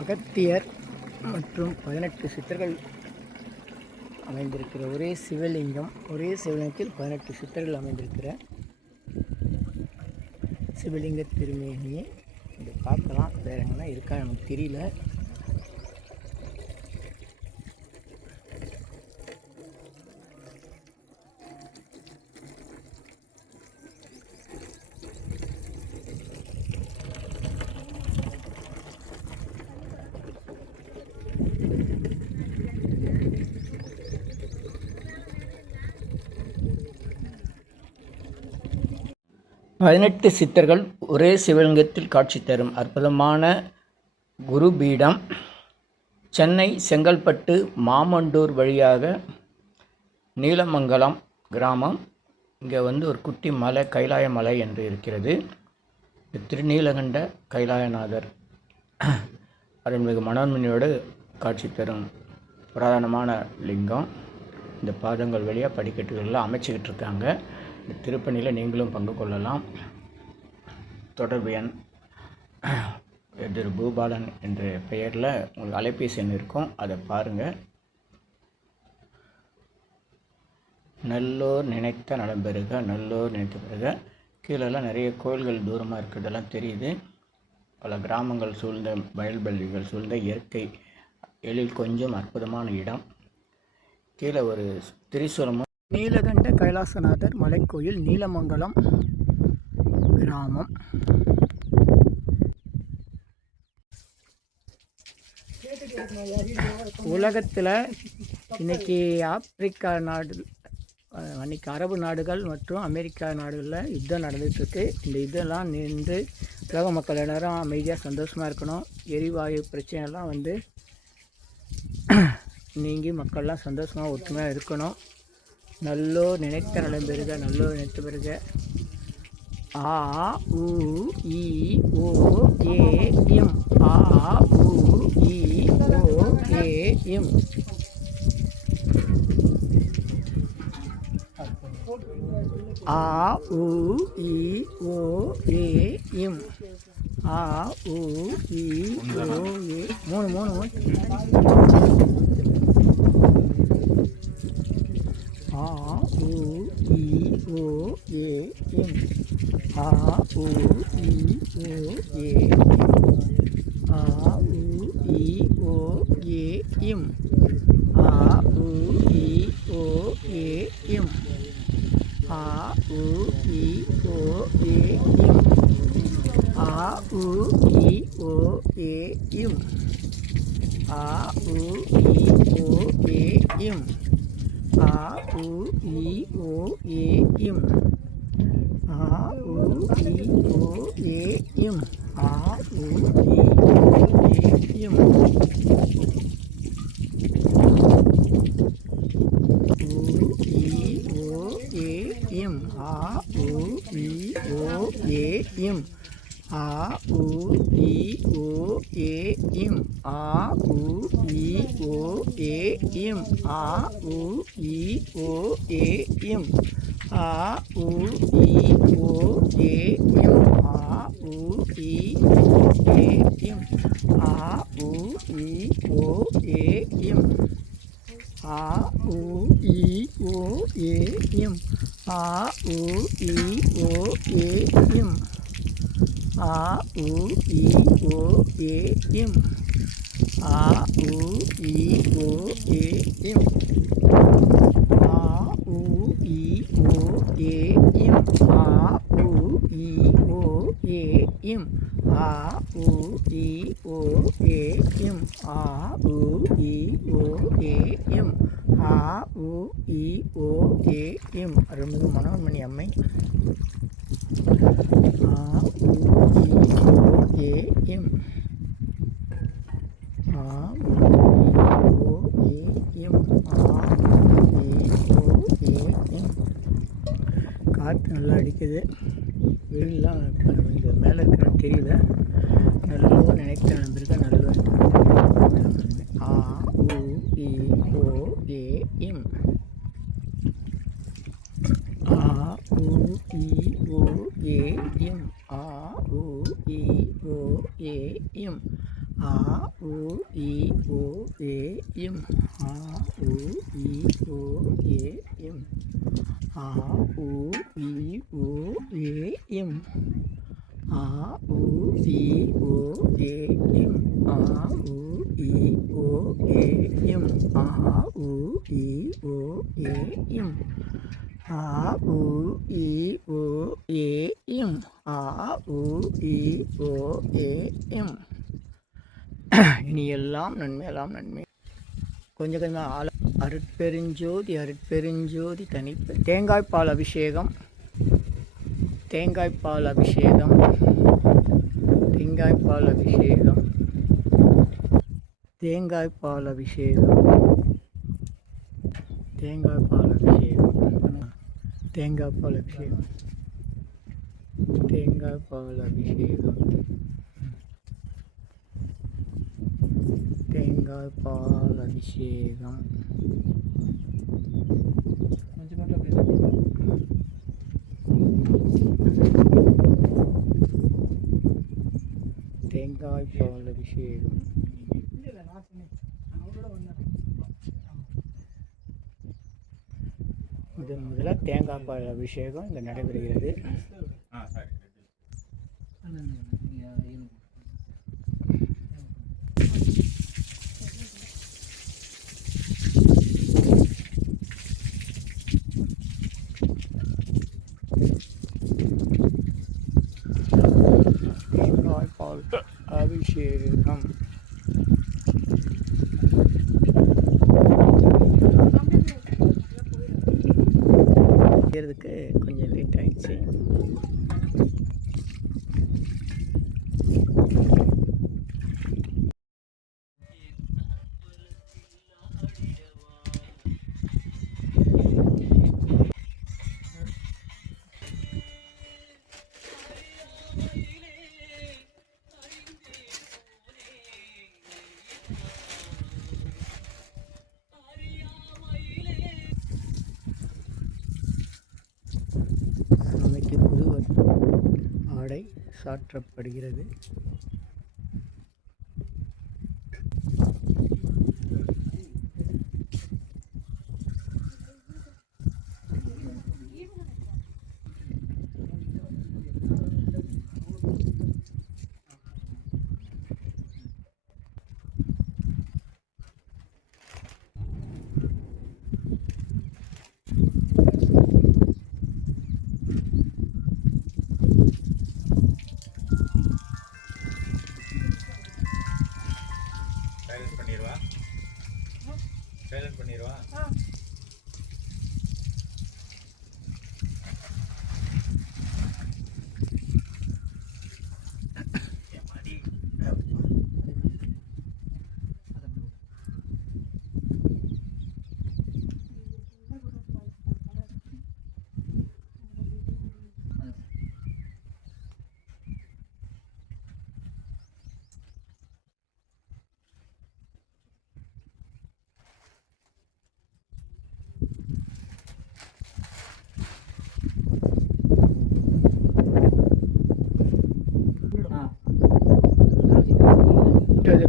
அகத்தியர் மற்றும் 18 சித்தர்கள் அமைந்திருக்கிற ஒரே சிவலிங்கம், ஒரே சிவலிங்கத்தில் 18 சித்தர்கள் அமைந்திருக்கிற சிவலிங்க திருமேனியை இங்கே பார்க்கலாம். வேறு எங்கன்னா இருக்கா எனக்கு தெரியல. பதினெட்டு சித்தர்கள் ஒரே சிவலிங்கத்தில் காட்சி தரும் அற்புதமான குருபீடம் சென்னை செங்கல்பட்டு மாமண்டூர் வழியாக நீலமங்கலம் கிராமம். இங்கே ஒரு குட்டி மலை, கைலாய மலை என்று இருக்கிறது. திருநீலகண்ட கைலாயநாதர் அருள்மிகு மனோன்மணியோடு காட்சி தரும் புராதனமான லிங்கம். இந்த பாதங்கள் வழியாக படிக்கட்டுகள்லாம் அமைச்சிக்கிட்டு இருக்காங்க. இந்த திருப்பணியில் நீங்களும் பங்கு கொள்ளலாம். தொடர்பு எண் திரு பூபாலன் என்ற பெயரில் உங்களுக்கு அலைபேசி எண் இருக்கும், அதை பாருங்கள். நல்லோர் நினைத்த நலம் பெறுக, நல்லோர் நினைத்த பெறுக. கீழெல்லாம் நிறைய கோயில்கள் தூரமாக இருக்கிறதெல்லாம் தெரியுது. பல கிராமங்கள் சூழ்ந்த, வயல்வெளிகள் சூழ்ந்த இயற்கை எழில் கொஞ்சம் அற்புதமான இடம். கீழே ஒரு திரிசூலமும். நீலகண்ட கைலாசநாதர் மலைக்கோயில், நீலமங்கலம் கிராமம். உலகத்தில் இன்னைக்கு ஆப்பிரிக்கா நாடு, அன்றைக்கி அரபு நாடுகள் மற்றும் அமெரிக்கா நாடுகளில் யுத்தம் நடந்துகிட்ருக்கு. இந்த யுத்தம்லாம் நின்று உலக மக்கள் எல்லோரும் அமைதியாக சந்தோஷமாக இருக்கணும். எரிவாயு பிரச்சனைலாம் நீங்கி மக்கள்லாம் சந்தோஷமாக ஒற்றுமையாக இருக்கணும். நல்லோர் நினைத்த நலம் பெறுக, நல்லோர் நினைத்த பெறுக. ஆ உ இ ஓ ஏ எம், ஆ உ இ ஓ ஏ எம். ஆ உ இ ஓ ஏ எம், ஆ உ இ ஓ ஏ. மூணு ஆ உ இ ஓ ஏ எம், ஆ உ இ ஓ ஏ எம், ஆ உ இ ஓ ஏ எம், ஆ உ இ ஓ ஏ எம், ஆ உ இ ஓ ஏ எம், ஆ உ இ ஓ ஏ எம், ஆ உ இ ஓ ஏ எம், ஆ உ இ ஓ ஏ எம், ஆ உ இ ஓ ஏ எம், ஆ உ இ ஓ ஏ எம், உ இ ஓ ஏ எம், ஆ உ இ ஓ ஏ எம், ஆ உ இ ஓ ஏ எம், ஆ உ இ ஓ ஏ எம், ஆ உ இ ஓ ஏ எம், ஆ உ இ ஓ ஏ எம், ஆ உ இ ஓ ஏ எம், ஆ உ இ ஓ ஏ எம், ஆ உ இ ஓ ஏ எம், ஆ உ இ ஓ ஏ எம், ஆ உ இ ஓ ஏ எம், ஆ உ இ ஓ ஏ எம், ஆ உ இ ஓ ஏ எம், ஆ உ இ ஓ ஏ எம், ஆ உ இ ஓ ஏ எம், ஆ உ இ ஓ ஏ எம், ஆ உ இ ஓ ஏ எம். அருள்மிகு மனோன்மணி அம்மை. ஆ உ இ ஓ ஏ எம், ஆ உ இ ஓ ஏ எம், ஆ உ இ ஓ ஏ எம். காற்று நல்லா அடிக்குது. வெயிலெலாம் இங்கே மேலே இருக்கிற தெரியல. நல்ல நினைத்த நம்பிருக்க நல்ல. ஆ உ இ ஓ ஏ எம், ஆ இ ஓ ஏ இம் ஆ உ இ ஓ ஏ இம் ஆ உ இ ஓ ஏ இம் ஆ உ இ ஓ ஏ இம் ஆ உ இ ஓ ஏ இம் ஆ உ இ ஓ ஏ இம் ஆ உ இ ஓ ஏ இம் ஆ உ இ ஓ ஏ இம் ஆ உ இ ஓ ஏ இம் ஆ உ இ ஓ ஏ இம். இனி எல்லாம் நன்மையெல்லாம் நன்மை. கொஞ்சம் கொஞ்சமாக அருட்பெருஞ்சோதி அருட்பெருஞ்சோதி தேங்காய்பால் அபிஷேகம் தேங்காய்பால் அபிஷேகம் தேங்காய்பால் அபிஷேகம் தேங்காய்பால் அபிஷேகம் தேங்காய்பால் அபிஷேகம் தேங்காய்பால் அபிஷேகம் தேங்காய்பால் அபிஷேகம் தேங்காய்பால் அபிஷேகம் தேங்காய்பால் அபிஷேகம் முதல்ல தேங்காய்பால் அபிஷேகம் இங்கே நடைபெறுகிறது. தேங்காய்பால் அபிஷேகம் செய்கிறதுக்கு கொஞ்சம் லேட் ஆயிடுச்சு. சாமிக்கு புது ஆடை சாற்றப்படுகிறது. சைலண்ட் பண்ணிடுவா.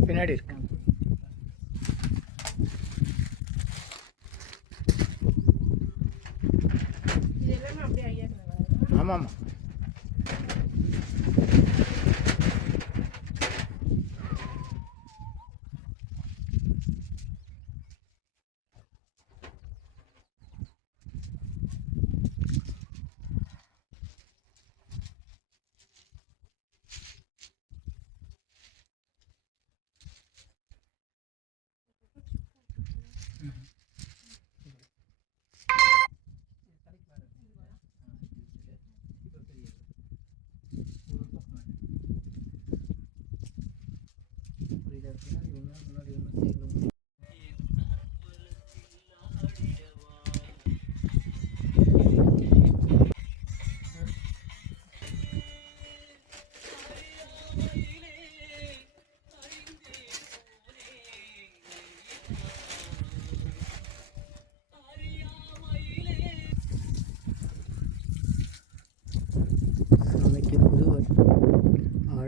பின்னாடி இருக்கு. ஆமாம்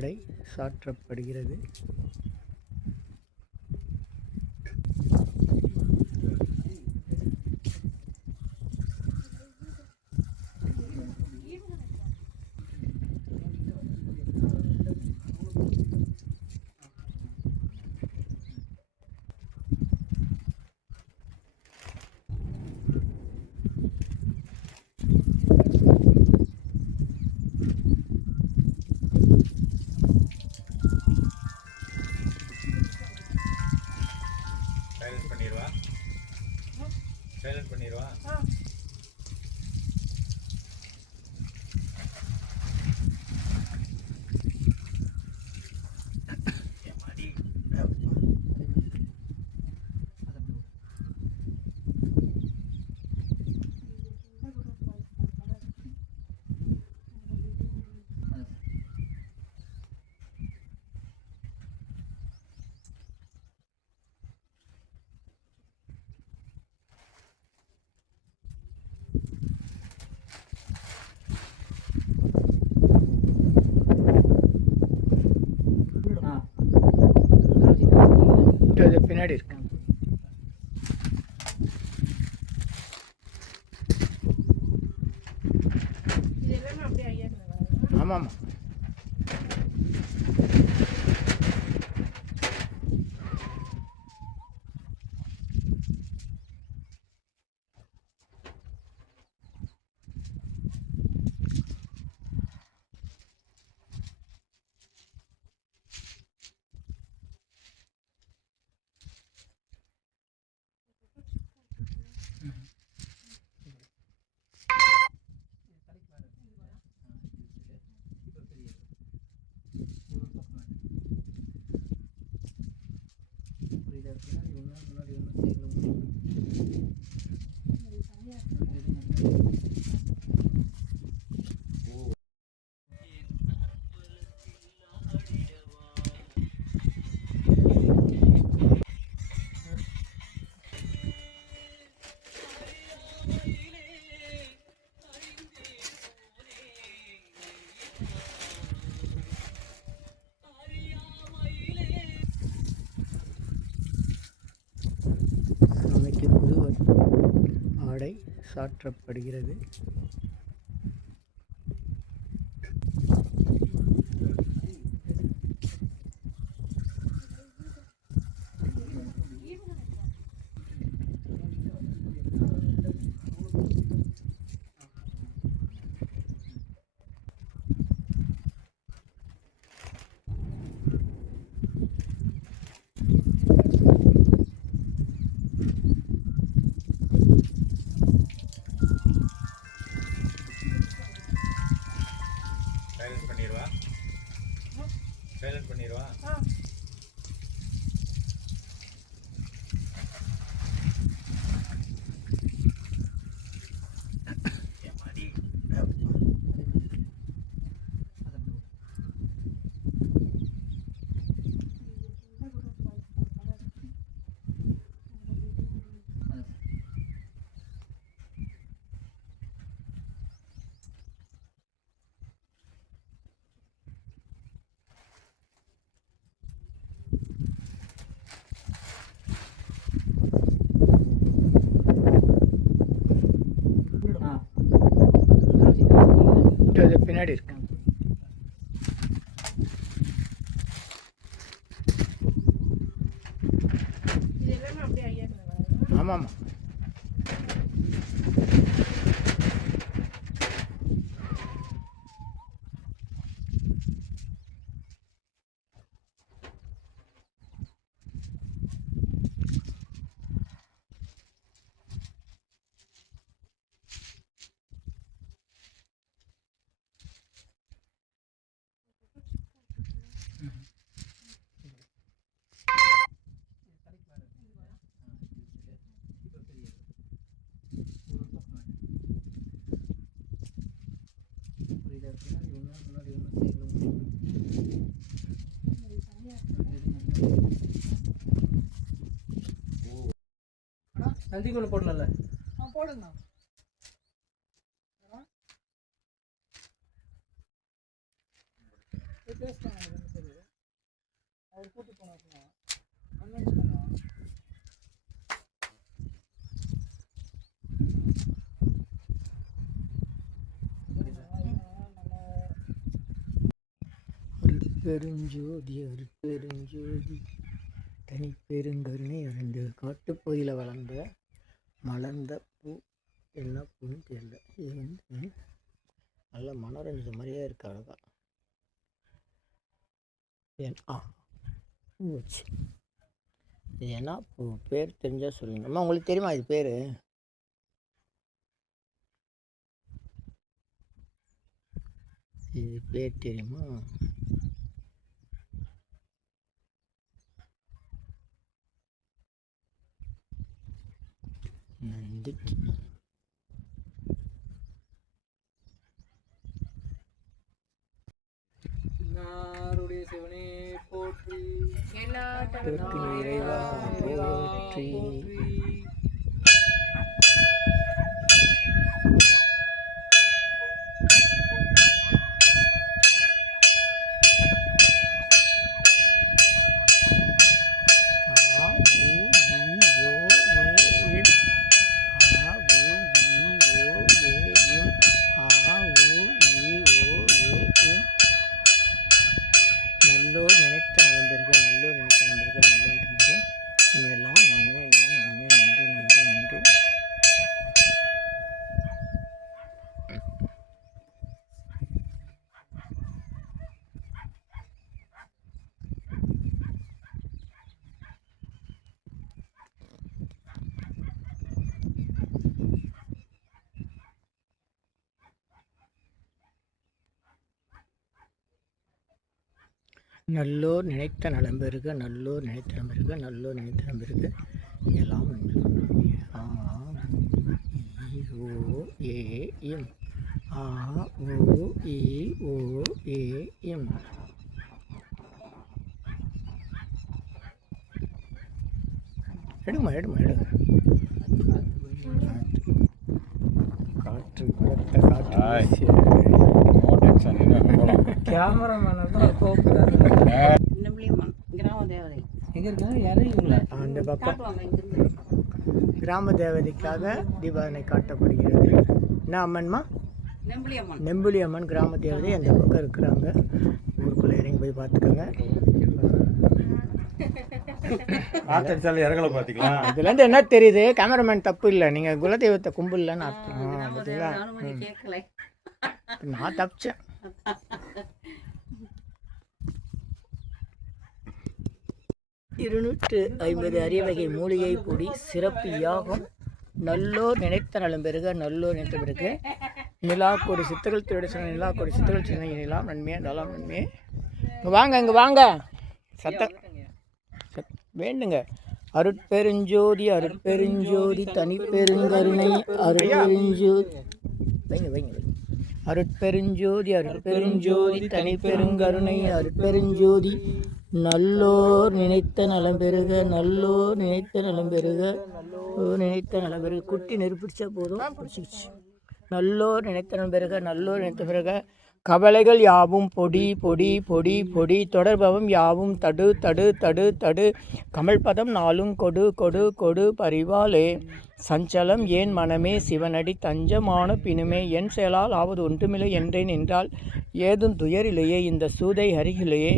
ஆடை சாற்றப்படுகிறது. சைலண்ட் பண்ணிடுவா. பின்னாடி இருக்கு. ஆமாம். சாமிக்கு புது ஆடை சாற்றப்படுகிறது. சைலண்ட் பண்ணிடுவா. பின்னாடி இருக்கு. ஆமாம். நந்திக்குள்ள போடல போடுங்க. பேசுவாங்க. பெருஞ்சோதி அருட்பெருஞ்சோதி தனிப்பெருங்கருணை அறிந்து காட்டுப்பகுதியில் மலர்ந்த பூ என்ன பூன்னு தெரியல. இது வந்து நல்ல மனோரஞ்ச மாதிரியே இருக்கு. அழகா பூ வச்சு இது என்ன பூ பேர் தெரிஞ்சால் சொல்லுங்க. அம்மா உங்களுக்கு தெரியுமா இது பேர்? இது பேர் தெரியுமா? நந்திக்கு நாருடைய சிவனே போற்றி, இறைவா போற்றி. நல்லோர் நினைத்த நலம்பெறுக, நல்லோர் நினைத்த நலம்பெறுக, நல்லோர் நினைத்த எல்லாம் நன்மை, எல்லாம் நன்மை. நன்றி நன்றி நன்றி. நல்லோர் நினைத்த நலம்பெறுக, நல்லோர் நினைத்த நலம்பெறுக, நல்லோர் நினைத்த நலம்பெறுக, எல்லாம் ஓ ஏ இம் ஆ ஓ இ ஓ ஏ இம். எடுமா எடுமா எடுங்க. காற்று பலத்த காற்று கேமராமேன் கோப்புறாரு. எங்க இருக்காங்க? யாரும் இவங்களா? அந்த பக்கம் கிராம தேவதைக்காக தீபாவளி காட்டப்படுகிறது. என்ன அம்மன்மா? நெம்புலி அம்மன் கிராம தேவதை அந்த பக்கம் இருக்கிறாங்க. ஊருக்குள்ளே இறங்கி போய் பார்த்துக்கோங்க. இதுலேருந்து என்ன தெரியுது? கேமராமேன் தப்பு இல்லை, நீங்கள் குலதெய்வத்தை கும்பிடலன்னு அர்த்தம். பார்த்தீங்களா? நான் தப்பிச்சேன். 250 அரியவகை மூலிகை பொடி சிறப்பு யாகம். நல்லோர் நினைத்த நலம் பெறுக, நல்லோர் நினைத்த பிறகு நிலாக்கோடி சித்தர்கள் திருட சொன்ன நிலாக்கோடி சித்தர்கள் சொன்ன நிலாம் நன்மையே நலாம் நன்மையே. இங்கே வாங்க, இங்கே வாங்க. வேண்டுங்க. அருட்பெருஞ்சோதி அருட்பெருஞ்சோதி தனிப்பெருங்கருணை அருட்பெருஞ்சோதி. வைங்க வைங்க வைங்க. அருட்பெருஞ்சோதி அருட்பெருஞ்சோதி தனிப்பெருங்கருணை அருட்பெருஞ்சோதி. நல்லோர் நினைத்த நலம் பெறுக, நல்லோர் நினைத்த நலம் பெறுக, நினைத்த நலம் பெறுக. குட்டி நெருப்பிடிச்சா போதும், பிடிச்சிக்கிச்சு. நல்லோர் நினைத்த நலம் பெறுக, நல்லோர் நினைத்த பிறகு கவலைகள் யாவும் பொடி பொடி பொடி பொடி, தொடர்பவம் யாவும் தடு தடு தடு தடு, கமல்பதம் நாளும் கொடு கொடு கொடு பரிவாலே. சஞ்சலம் ஏன் மனமே சிவனடி தஞ்சமான பினுமே, என் செயலால் ஆவது ஒன்றுமில்லை என்றே நின்றால் ஏதும் துயரிலேயே இந்த சூதை அருகிலேயே.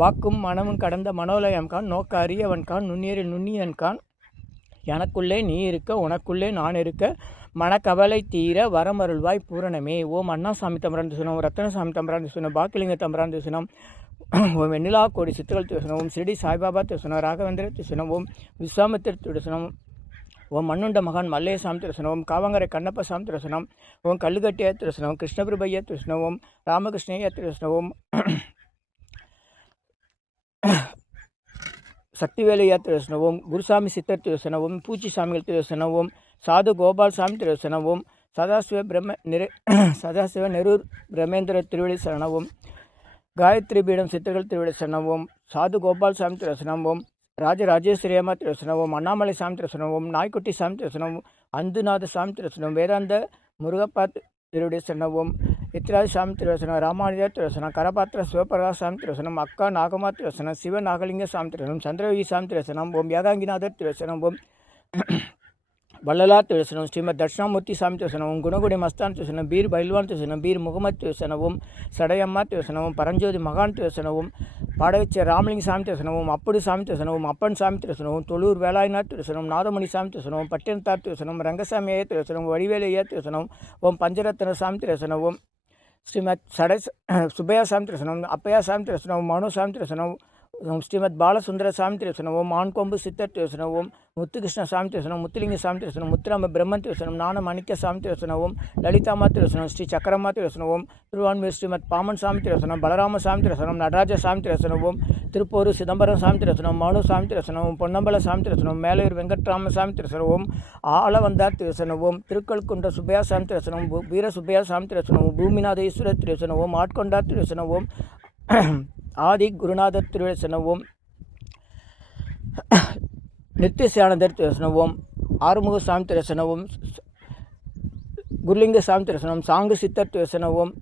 வாக்கும் மனமும் கடந்த மனோலயம்கான், நோக்க அறியவன்கான், நுண்ணியரில் நுண்ணியன்கான். எனக்குள்ளே நீ இருக்க, உனக்குள்ளே நான் இருக்க, மனக்கவலை தீர வரமருள்வாய் பூரணமே. ஓம் அண்ணாசாமி தம்பரான் திசுனம், ரத்தனசாமி தம்பரான் திசுனம், பாக்கிலிங்க தம்பரான் திசுனம், ஓம் வெண்ணிலா கோடி சித்துகள் திசுனம், ஓம் சிறடி சாய்பாபா திசுனம், ராகவேந்திர திசுனம், ஓம் விஸ்வாமித்திர திசுனம், ஓம் மண்ணுண்ட மகான் மல்லேசாமி திருசனம், ஓம் காவங்கரை கண்ணப்பசாமி திருசனம், ஓம் கல்லுகட்டிய திருசனம், கிருஷ்ணபிரபைய திருசனம், ஓம் ராமகிருஷ்ணய திருசனம், ஓம் சக்திவேலையா திருசனம், ஓம் குருசாமி சித்தர் திருசனம், ஓம் பூச்சி சாமிகள் திருசனம், ஓம் சாது கோபால் சாமி திருசனம், ஓம் சதாசிவ நெரூர் பிரமேந்திர திருவிழி சரணம், ஓம் காயத்ரி பீடம் சித்தர்கள் திருவிழி சரணம், ஓம் சாது கோபால் சாமி திருசனம், ஓம் ராஜராஜேஸ்வரியம்மா திருசனம், ஓம் அண்ணாமலை சாமி திருசனம், ஓம் நாய்க்குட்டி சாமி திருசனம், அந்துநாத சாமி திருசனம், வேதாந்த முருகப்பா திருவிழி சரணம், ஓம் எத்திராஜ சாமி திருவசனம், ராமானுஜர் திருவசனம், கரபாத்திர சிவபிரகாஷ் சாமி திருவசனம், அக்கா நாகமா திருவசனம், சிவ நாகலிங்க சாமி திருவசனம், சந்திரயோகி சாமி திருவசனம், ஓம் யாகாங்கிநாதர் திருவசனம், ஓம் வள்ளலார் திருவசனம், ஸ்ரீமத் தட்சிணாமூர்த்தி சாமி திருவசனம், ஓம் குணகுடி மஸ்தான் திருவசனம், பீர் பைல்வான் திருவசனம், பீர் முகமது திருவசனவும், சடையம்மா திருவசனவும், பரஞ்சோதி மகான் திருவசனவும், பாடவச்ச ராமலிங்க சாமி திருவசனவும், அப்படு சாமி திருவசனவும், அப்பன் சாமி திருவசனவும், தொழூர் வேலாயுநாத் திருவசனம், நாதமணி சாமி திருவசனவும், பட்டினத்தார் திருவசனம், ரங்கசாமி ஐயா திருவசனம், வடிவேலு ஐயா திருவசனம், ஓம் பஞ்சரத்ன சாமி திருவசனவும், ஸ்ரீமத் சுப்பையா சாமி திருவசனம், அப்பையா சாமி திருவசனவும், மனு சாமி திருவசனம், ஸ்ரீமத் பாலசுந்தர சாமி திருவசனவும், மான்கொம்பு சித்தர் திருவசனவும், முத்துகிருஷ்ண சாமி திருவசனம், முத்துலிங்க சாமி திருவசனம், முத்துராம பிரம்மன் திருவசனம், ஞான மாணிக்க சாமி திருவசனவும், லலிதாமா திருவசனம், ஸ்ரீ சக்கரம்மா திருவசனவும், திருவான்மீர் ஸ்ரீமத் பாமன் சாமி திருவசனம், பலராம சாமி திருவசனம், நடராஜ சாமி திருவசனவும், திருப்பூர் சிதம்பரம் சாமி திருவசனம், மனு சாமி திருவசனவும், பொன்னம்பல சாமி திருவசனவும், மேலையூர் வெங்கட்ராம சாமி திருவசனவும், ஆளவந்தார் திருவசனவும், திருக்கல்குன்ற சுப்பையா சாமி திருவசனவும், வீர சுப்பையா சாமி திருவசனவும், பூமிநாத ஈஸ்வரர் திருவசனவும், ஆட்கொண்டார் திருவசனவும், ஆதி குருநாதர் திருவசனவும், நித்தியானந்தர் திருவசனவும், ஆறுமுக சாமி திருவசனவும், குருலிங்க சாமி திருவசனம், சாங்கு சித்தர் திருவசனவும்,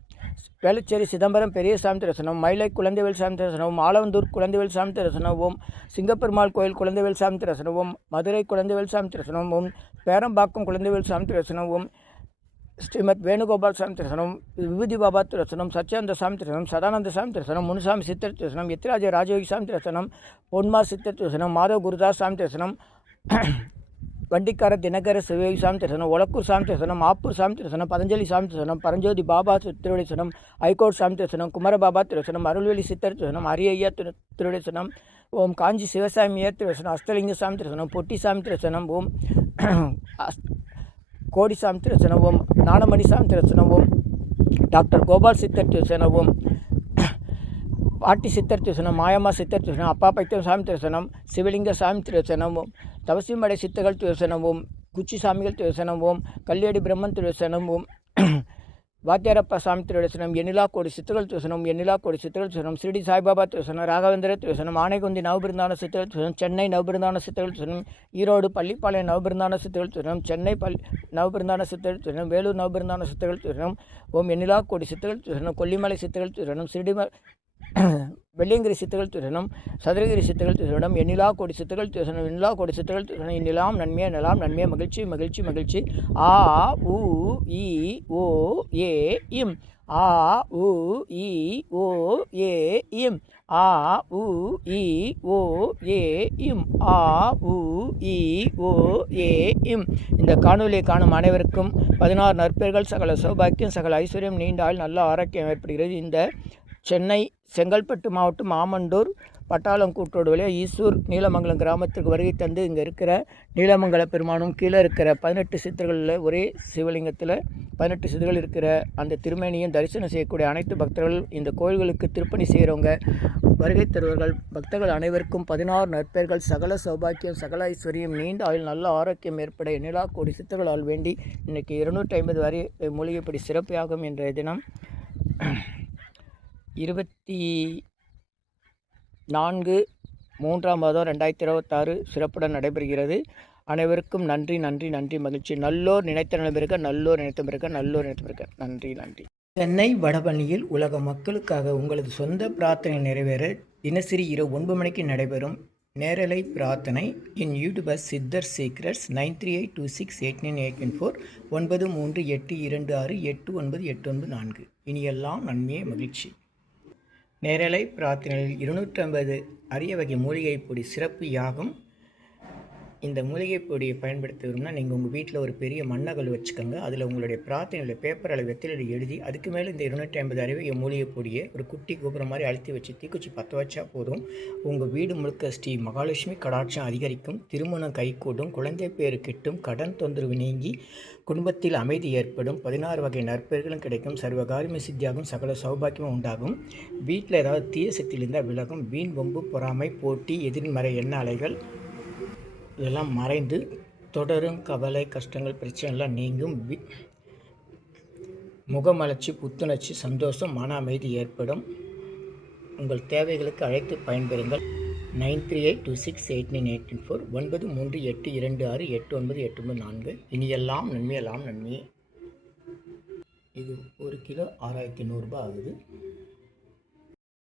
வேளச்சேரி சிதம்பரம் பெரிய சாமி திருவசனம், மயிலை குழந்தைவேல் சாமி திருவசனவும், ஆலவந்தூர் குழந்தைவேல் சாமி திருவசனவும், சிங்கப்பெருமாள் கோயில் குழந்தைவேல் சாமி திருவசனவும், மதுரை குழந்தைவேல் சாமி திருவசனவும், பேரம்பாக்கம் குழந்தைவேல் சாமி திருவசனவும், ஸ்ரீமத் வேணுகோபால் சாமி திருவசனம், விபூதி பாபா திருவசனம், சச்சியானந்த சாமி திருவசனம், சதானந்த சாமி திருவசனம், முனுசாமி சித்தர் திருவசனம், எத்திராஜ ராஜயோகி சாமி திருவசனம், பொன்மார் சித்தர் திருவசனம், மாதவ குருதாஸ் சாமி திருவசனம், வண்டிக்கார தினகர சிவயோகி சாமி திருவசனம், ஒலக்கூர் சாமி திருவசனம், ஆப்பூர் சாமி திருவசனம், பதஞ்சலி சாமி திருவசனம், பரஞ்சோதி பாபா திருவசனம், ஐகோட் சாமி திருவசனம், குமர பாபா திருவசனம், அருள்வெளி சித்தர் திருவசனம், அரியய்யா திருவசனம், ஓம் காஞ்சி சிவசாமியா திருவசனம், அஸ்தலிங்க சாமி திருவசனம், பொட்டி சாமி திருவசனம், ஓம் கோடி சாமி திருவசனவும், ஞானமணி சாமி திருவசனவும், டாக்டர் கோபால் சித்தர் திருவசனவும், பாட்டி சித்தர் திருவசனம், மாயம்மா சித்தர் திருவசனம், அப்பா பைத்தியம் சாமி திருவசனம், சிவலிங்க சாமி திருவசனவும், தவசிமடை சித்தர்கள் திருவசனவும், குச்சி சாமிகள் திருவசனவும், கல்லியடி பிரம்மன் திருவசனவும், வாத்தியாரப்பா சாமி திருவசனம், எண்ணிலா கோடி சித்தர்கள் திருவசனம், எண்ணிலா கோடி சித்தர்கள் திருவசனம், ஸ்ரீடி சாய்பாபா திருவசனம், ராகவேந்திர திருவசனம், ஆனைக்குந்தி நவபிருந்தான சித்தர்கள் திருவசனம், சென்னை நவபிருந்தான சித்தர்கள் திருவசனம், ஈரோடு பள்ளிப்பாளையம் நவபிருந்தான சித்தர்கள் திருவசனம், சென்னை நவபிருந்தான சித்தர்கள் திருவசனம், வேலூர் நவபிருந்தான சித்தர்கள் திருவசனம், ஓம் எண்ணிலா கோடி சித்தர்கள் திருவசனம், கொல்லிமலை சித்தர்கள் திருவசனம், வெள்ளியங்கிரி சித்தர்கள் திருவசனம், சதுரகிரி சித்தர்கள் திருவசனம், எண்ணிலா கோடி சித்தர்கள் திருவசனம், எண்ணிலா கோடி சித்தர்கள் திருவசனம், எண்ணிலாம் நன்மையே நலாம் நன்மையே மகிழ்ச்சி மகிழ்ச்சி மகிழ்ச்சி. ஆ உ இ ஓ ஏ இம், ஆ உ இ ஓ ஏ இம், ஆ உ இ ஓ ஏ இம், ஆ உ இ ஓ ஏ இம். இந்த காணொலியை காணும் அனைவருக்கும் 16 நற்பெயர்கள், சகல சௌபாக்கியம், சகல ஐஸ்வர்யம், நீண்ட ஆயுள், நல்ல ஆரோக்கியம் ஏற்படுகிறது. இந்த சென்னை செங்கல்பட்டு மாவட்டம் ஆமண்டூர் பட்டாளம் கூட்டோடு வழியாக ஈசூர் நீலமங்கலம் கிராமத்திற்கு வருகை தந்து இங்கே இருக்கிற நீலமங்கல பெருமானும் கீழே இருக்கிற 18 சித்தர்களில் ஒரே சிவலிங்கத்தில் 18 சித்தர்கள் இருக்கிற அந்த திருமேனியும் தரிசனம் செய்யக்கூடிய அனைத்து பக்தர்கள், இந்த கோயில்களுக்கு திருப்பணி செய்கிறவங்க, வருகை தருவர்கள், பக்தர்கள் அனைவருக்கும் 16 நற்பெயர்கள், சகல சௌபாக்கியம், சகல ஐஸ்வர்யம், நீண்ட ஆயுள், நல்ல ஆரோக்கியம் ஏற்பட எண்ணிலா கோடி சித்தர்களால் வேண்டி இன்றைக்கி 250 வரை மூலிகைப்படி சிறப்பாகும். என்ற தினம் 24/3/2026 சிறப்புடன் நடைபெறுகிறது. அனைவருக்கும் நன்றி நன்றி நன்றி மகிழ்ச்சி. நல்லோர் நினைத்த நிலைபிறக்க, நல்லோர் நினைத்த பிறக்க, நல்லோர் நினைத்த பிறக்க. நன்றி நன்றி. சென்னை வடபழனியில் உலக மக்களுக்காக உங்களது சொந்த பிரார்த்தனை நிறைவேற தினசரி இரவு 9 மணிக்கு நடைபெறும் நேரலை பிரார்த்தனை இன் யூடியூபர் சித்தர் சீக்ரெட்ஸ் 9382689814 9382268984. இனியெல்லாம் நன்மையே மகிழ்ச்சி. நேரலை பிரார்த்தனையில் 250 அரிய வகை மூலிகை பொடி சிறப்பு யாகும். இந்த மூலிகை பொடியை பயன்படுத்துகிறோம்னா நீங்கள் உங்கள் வீட்டில் ஒரு பெரிய மண்ணகல் வச்சுக்கோங்க. அதில் உங்களுடைய பிரார்த்தனையில் பேப்பர் அளவு வெத்திலையில் எழுதி அதுக்கு மேலே இந்த 250 அரிய வகை மூலிகை பொடியை ஒரு குட்டி கோபுரம் மாதிரி அழுத்தி வச்சு தீக்குச்சி பற்ற வச்சா போதும். உங்கள் வீடு முழுக்க ஸ்ரீ மகாலட்சுமி கடாட்சம் அதிகரிக்கும், திருமணம் கைகூடும், குழந்தை பேரு கிட்டும், கடன் தொந்தரவு நீங்கி குடும்பத்தில் அமைதி ஏற்படும், 16 வகை நற்பெயர்களும் கிடைக்கும், சர்வகாரியம சித்தியாகும், சகல சௌபாக்கியமும் உண்டாகும். வீட்டில் ஏதாவது தீய சக்தியில் இருந்தால் விலகும். வீண் வம்பு பொறாமை போட்டி எதிர்மறை எண்ண அலைகள் இதெல்லாம் மறைந்து தொடரும் கவலை கஷ்டங்கள் பிரச்சனைலாம் நீங்கும். முகமலர்ச்சி, புத்துணர்ச்சி, சந்தோஷம், மன அமைதி ஏற்படும். உங்கள் தேவைகளுக்கு அழைத்து பயன்பெறுங்கள். 9382689814 9382268984. இனியெல்லாம் நன்மையெல்லாம் நன்மையே. இது 1 கிலோ 6100 ரூபாய் ஆகுது.